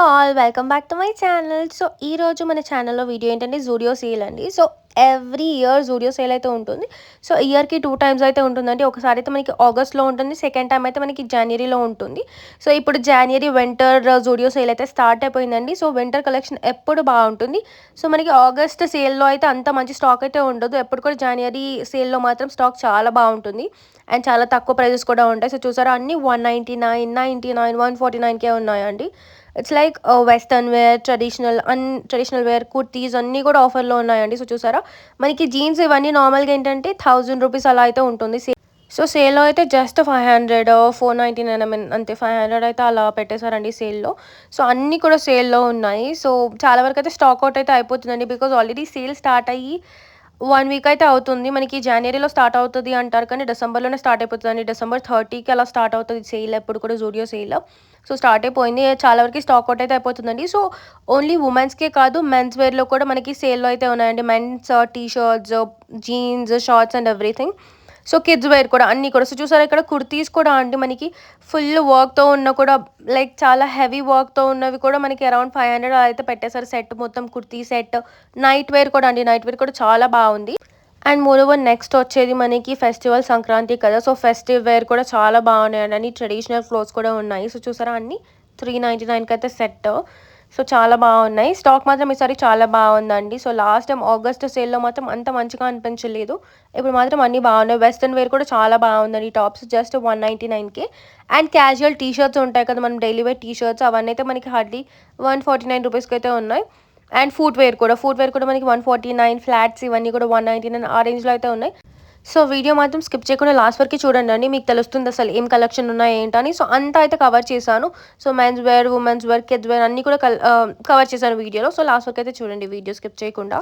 All welcome back to my channel. So ఈరోజు మన ఛానల్లో వీడియో ఏంటంటే జూడియో సేల్ అండి. So every year Zudio sale అయితే ఉంటుంది. సో ఇయర్కి 2 టైమ్స్ అయితే ఉంటుందండి. ఒకసారి అయితే మనకి ఆగస్ట్లో ఉంటుంది, సెకండ్ టైం అయితే మనకి జనవరిలో ఉంటుంది. సో ఇప్పుడు జనవరి వింటర్ జూడియో సేల్ అయితే స్టార్ట్ అయిపోయిందండి. సో వింటర్ కలెక్షన్ ఎప్పుడు బాగుంటుంది. సో మనకి ఆగస్ట్ సేల్లో అయితే అంత మంచి స్టాక్ అయితే ఉండదు. ఎప్పుడు కూడా జనవరి సేల్లో మాత్రం స్టాక్ చాలా బాగుంటుంది అండ్ చాలా తక్కువ ప్రైజెస్ కూడా ఉంటాయి. సో చూసారా, అన్నీ 199, 99, 149కే ఉన్నాయండి. It's like western wear, traditional wear, kurtis అన్నీ కూడా ఆఫర్లో ఉన్నాయండి. సో చూసారా, మనకి జీన్స్ ఇవన్నీ నార్మల్గా ఏంటంటే 1000 రూపీస్ అలా అయితే ఉంటుంది. సో సేల్లో అయితే జస్ట్ 500, 499, అంతే 500 అయితే అలా పెట్టేశారండి సేల్లో. సో అన్నీ కూడా సేల్లో ఉన్నాయి. సో చాలా వరకు అయితే స్టాక్ అవుట్ అయితే అయిపోతుందండి. బికాజ్ ఆల్రెడీ సేల్ స్టార్ట్ అయ్యి 1 వీక్ అయితే అవుతుంది. మనకి జనవరిలో స్టార్ట్ అవుతుంది అంటారు, కానీ డిసెంబర్లోనే స్టార్ట్ అయిపోతుందండి. డిసెంబర్ 30కి అలా స్టార్ట్ అవుతుంది సేల్, ఎప్పుడు కూడా జూడియో సేల్. సో స్టార్ట్ అయిపోయింది, చాలా వరకు స్టాక్ అవుట్ అయితే అయిపోతుందండి. సో ఓన్లీ ఉమెన్స్కే కాదు, మెన్స్ వేర్లో కూడా మనకి సేల్లో అయితే ఉన్నాయండి. Men's T shirts, jeans, shorts and everything. So kids wear కూడా అన్నీ కూడా. సో చూసారా, ఇక్కడ కుర్తీస్ కూడా అండి మనకి ఫుల్ వర్క్తో ఉన్న కూడా, లైక్ చాలా హెవీ వర్క్తో ఉన్నవి కూడా మనకి అరౌండ్ 500 అలా అయితే పెట్టేశారు. సెట్ మొత్తం కుర్తీ సెట్. నైట్ వేర్ కూడా అండి, నైట్ వేర్ కూడా చాలా బాగుంది. అండ్ మోరోవర్ నెక్స్ట్ వచ్చేది మనకి ఫెస్టివల్, సంక్రాంతి కదా. సో ఫెస్టివ్ వేర్ కూడా చాలా బాగున్నాయండి. అన్ని ట్రెడిషనల్ క్లోత్స్ కూడా ఉన్నాయి. సో చూసారా, అన్ని 399కి అయితే సెట్. సో చాలా బాగున్నాయి. స్టాక్ మాత్రం ఈసారి చాలా బాగుందండి. సో లాస్ట్ టైం ఆగస్ట్ సేల్లో మాత్రం అంత మంచిగా అనిపించలేదు, ఇప్పుడు మాత్రం అన్నీ బాగున్నాయి. వెస్ట్రన్ వేర్ కూడా చాలా బాగుందండి. టాప్స్ జస్ట్ 199కే. అండ్ క్యాజువల్ టీ షర్ట్స్ ఉంటాయి కదా, మనం డైలీ వేర్ టీ షర్ట్స్, అవన్నీ అయితే మనకి హార్డ్లీ 149 రూపీస్కి అయితే ఉన్నాయి. అండ్ ఫుట్ వేర్ కూడా మనకి 149, ఫ్లాట్స్ ఇవన్నీ కూడా 199 ఆ రేంజ్లో అయితే ఉన్నాయి. సో వీడియో మాత్రం స్కిప్ చేయకుండా లాస్ట్ వరకు చూడండి అండి, మీకు తెలుస్తుంది అసలు ఏం కలెక్షన్ ఉన్నాయి ఏంటని. సో అంతా అయితే కవర్ చేశాను. So men's wear, women's wear, kids wear అన్నీ కూడా కవర్ చేశాను వీడియోలో. సో లాస్ట్ వరకు అయితే చూడండి వీడియో స్కిప్ చేయకుండా.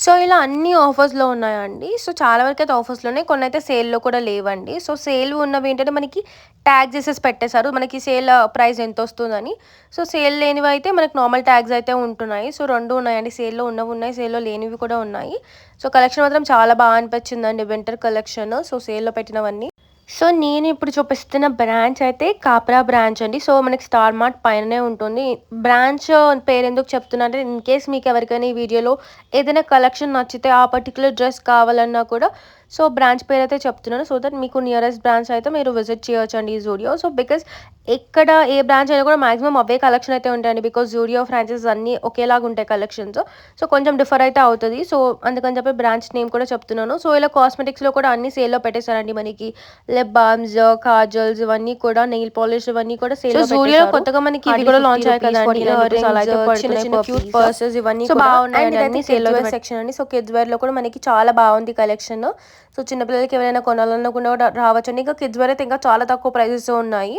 సో, ఇలా అన్ని ఆఫర్స్‌లో ఉన్నాయండి. సో, చాలా వరకైతే ఆఫర్స్‌లోనే కొన్నైతే సేల్‌లో కూడా లేవండి. సో, సేల్ ఉన్నవేంటంటే మనకి ట్యాగ్ చేసేసి పెట్టేశారు. మనకి సేల్ ప్రైస్ ఎంతొస్తుందని. సో, సేల్ లేనివైతే మనకు నార్మల్ ట్యాగ్స్ అయితే ఉంటున్నాయి. సో, 2 ఉన్నాయండి. సేల్‌లో ఉన్నవున్నాయి. సేల్‌లో లేనివి కూడా ఉన్నాయి. సో, కలెక్షన్ మాత్రం చాలా అనిపించిందండి వింటర్ కలెక్షన్. సో, సేల్‌లో పెట్టినవన్నీ. సో, నేను ఇప్పుడు చూపిస్తున్న బ్రాంచ్ అయితే కాప్రా బ్రాంచ్ అండి. సో, మనకి స్టార్ మార్ట్ పైననే ఉంటుంది. బ్రాంచ్ పేరెందుకు చెప్తున్నా అంటే ఇన్‌కేస్ మీకు ఎవరికైనా ఈ వీడియోలో ఏదైనా కలెక్షన్ నచ్చితే ఆ పర్టిక్యులర్ డ్రెస్ కావాలన్నా కూడా సో, బ్రాంచ్ పేరైతే చెప్తున్నాను. సో దట్ మీకు నియరెస్ట్ బ్రాంచ్ అయితే మీరు విజిట్ చేయొచ్చండి ఈ జూడియో. సో, బికాజ్ ఎక్కడ ఏ బ్రాంచ్ అయినా కూడా మాక్సిమం అవే కలెక్షన్ అయితే ఉంటాయండి. బికాజ్ జూడియో ఫ్రాంచైజెస్ అన్నీ ఒకేలాగా ఉంటాయి కలెక్షన్స్. సో, కొంచెం డిఫర్ అయితే అవుతది. సో, అందుకని చెప్పి బ్రాంచ్ నేమ్ కూడా చెప్తున్నాను. సో, ఇలా కాస్మెటిక్స్‌లో కూడా అన్నీ సేల్‌లో పెట్టేశారండి మనకి. లిప్ బాల్మ్స్, కాజల్స్ ఇవన్నీ కూడా నెయిల్ పాలిష్ ఇవన్నీ కూడా సేల్‌లో పెట్టేశారు. జూడియోలో కొత్తగా మనకి ఇవి కూడా లాంచ్ అయ్యాయి కదండీ. ఇయర్ అలా అయితే చిన్న చిన్న క్యూట్ పర్సెస్ ఇవన్నీ సో, బాగున్నాయండి. అన్నీ సేల్‌లో సెక్షన్ అండి. సో, కిడ్స్ వేర్‌లో కూడా మనకి చాలా బాగుంది కలెక్షన్. సో, చిన్న పిల్లలకి ఎవరైనా కొనాలన్నా కూడా రావచ్చండి. ఇంకా కిడ్స్ వేర్ అయితే ఇంకా చాలా తక్కువ ప్రైజెస్ ఉన్నాయి.